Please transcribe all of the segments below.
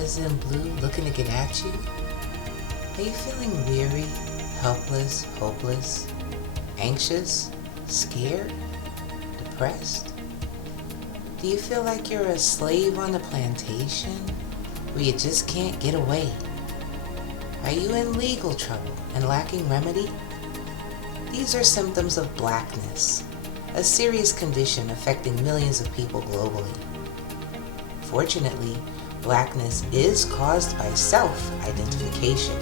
boys in blue looking to get at you? Are you feeling weary, helpless, hopeless, anxious, scared, depressed? Do you feel like you're a slave on the plantation where you just can't get away? Are you in legal trouble and lacking remedy? These are symptoms of blackness, a serious condition affecting millions of people globally. Fortunately, blackness is caused by self-identification.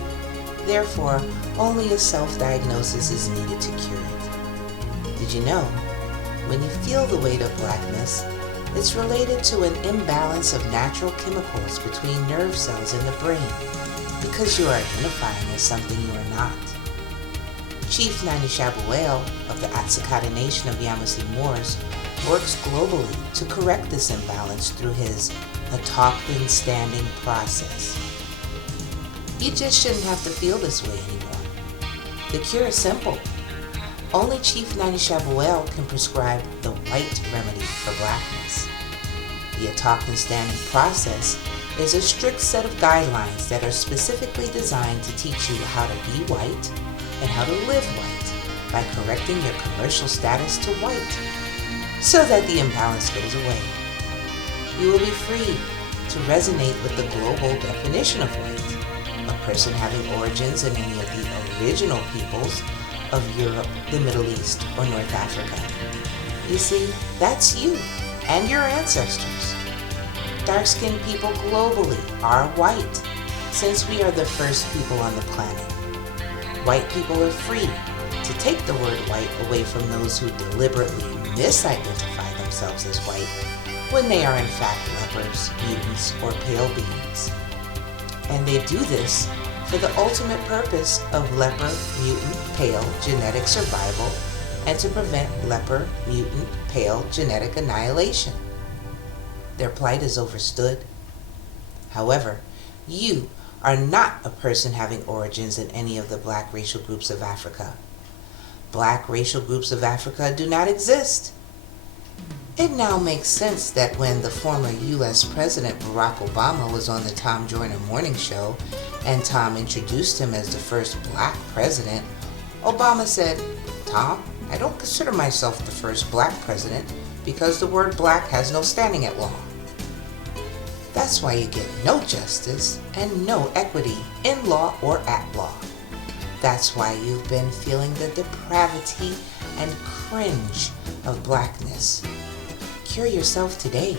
Therefore, only a self-diagnosis is needed to cure it. Did you know, when you feel the weight of blackness, it's related to an imbalance of natural chemicals between nerve cells in the brain, because you are identifying as something you are not. Chief Nani Shabuel of the Atsakata Nation of Yamasee Moors works globally to correct this imbalance through his Atokten Standing process. You just shouldn't have to feel this way anymore. The cure is simple. Only Chief Nani Shabuel can prescribe the white remedy for blackness. The Atokten Standing process is a strict set of guidelines that are specifically designed to teach you how to be white and how to live white by correcting your commercial status to white so that the imbalance goes away. You will be free to resonate with the global definition of white, a person having origins in any of the original peoples of Europe, the Middle East, or North Africa. You see, that's you and your ancestors. Dark-skinned people globally are white, since we are the first people on the planet. White people are free to take the word white away from those who deliberately misidentify themselves as white when they are in fact lepers, mutants, or pale beings. And they do this for the ultimate purpose of leper, mutant, pale genetic survival and to prevent leper, mutant, pale genetic annihilation. Their plight is overstood. However, you are not a person having origins in any of the black racial groups of Africa. Black racial groups of Africa do not exist. It now makes sense that when the former U.S. President Barack Obama was on the Tom Joyner Morning Show and Tom introduced him as the first black president, Obama said, "Tom, I don't consider myself the first black president because the word black has no standing at law." That's why you get no justice and no equity in law or at law. That's why you've been feeling the depravity and cringe of blackness. Cure yourself today.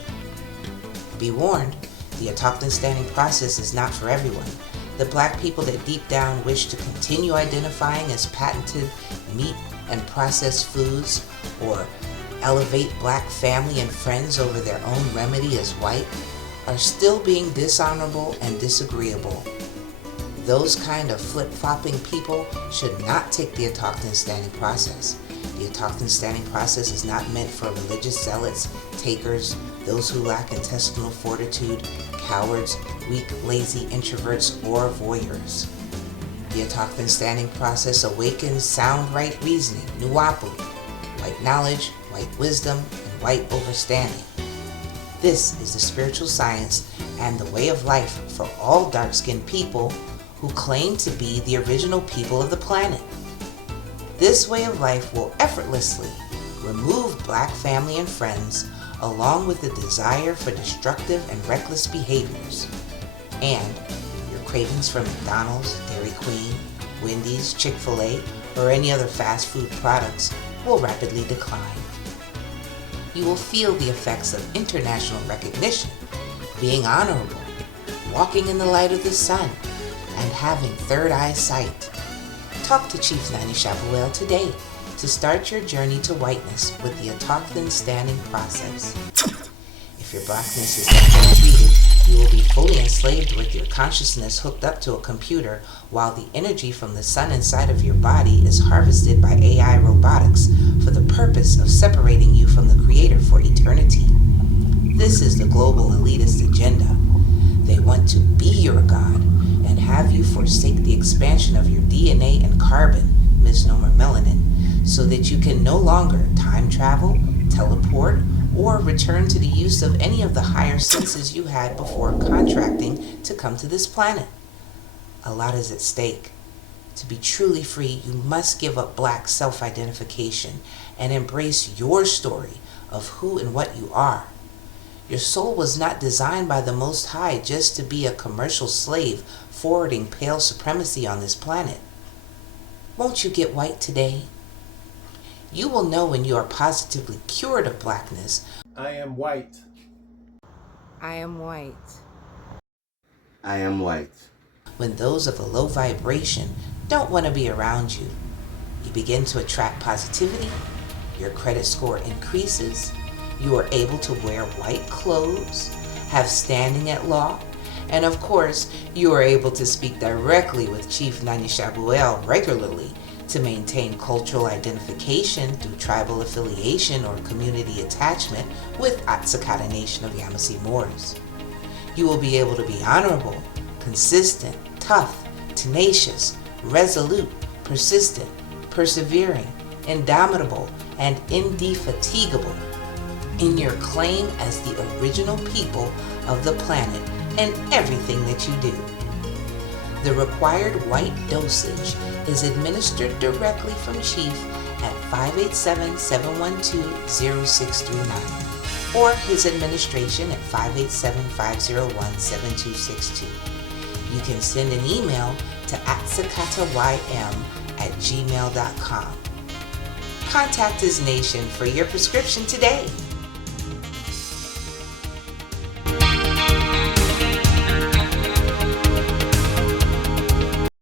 Be warned, the Atokten Standing process is not for everyone. The black people that deep down wish to continue identifying as patented meat and processed foods or elevate black family and friends over their own remedy as white are still being dishonorable and disagreeable. Those kind of flip-flopping people should not take the Atokten Standing process. The Atokten Standing process is not meant for religious zealots, takers, those who lack intestinal fortitude, cowards, weak, lazy introverts, or voyeurs. The Atokten Standing process awakens sound right reasoning, nuapu, white knowledge, white wisdom, and white overstanding. This is the spiritual science and the way of life for all dark-skinned people who claim to be the original people of the planet. This way of life will effortlessly remove black family and friends along with the desire for destructive and reckless behaviors. And your cravings for McDonald's, Dairy Queen, Wendy's, Chick-fil-A, or any other fast food products will rapidly decline. You will feel the effects of international recognition, being honorable, walking in the light of the sun, and having third eye sight. Talk to Chief Nani Shabuel today to start your journey to whiteness with the Atokten Standing process. If your blackness is not treated, you will be fully enslaved with your consciousness hooked up to a computer while the energy from the sun inside of your body is harvested by AI robotics for the purpose of separating you from the Creator for eternity. This is the global elitist agenda. They want to be your God and have you forsake the expansion of your DNA and carbon, misnomer melanin, so that you can no longer time travel, teleport, or return to the use of any of the higher senses you had before contracting to come to this planet. A lot is at stake. To be truly free, you must give up black self-identification and embrace your story of who and what you are. Your soul was not designed by the Most High just to be a commercial slave forwarding pale supremacy on this planet. Won't you get white today? You will know when you are positively cured of blackness. I am white. I am white. I am white. When those of a low vibration don't want to be around you. You begin to attract positivity, your credit score increases, you are able to wear white clothes, have standing at law, and of course, you are able to speak directly with Chief Nani Shabuel regularly to maintain cultural identification through tribal affiliation or community attachment with Atsakata Nation of Yamasee Moors. You will be able to be honorable, consistent, tough, tenacious, resolute, persistent, persevering, indomitable, and indefatigable in your claim as the original people of the planet and everything that you do. The required white dosage is administered directly from Chief at 587-712-0639 or his administration at 587-501-7262. You can send an email to atsakataym@gmail.com. Contact his nation for your prescription today.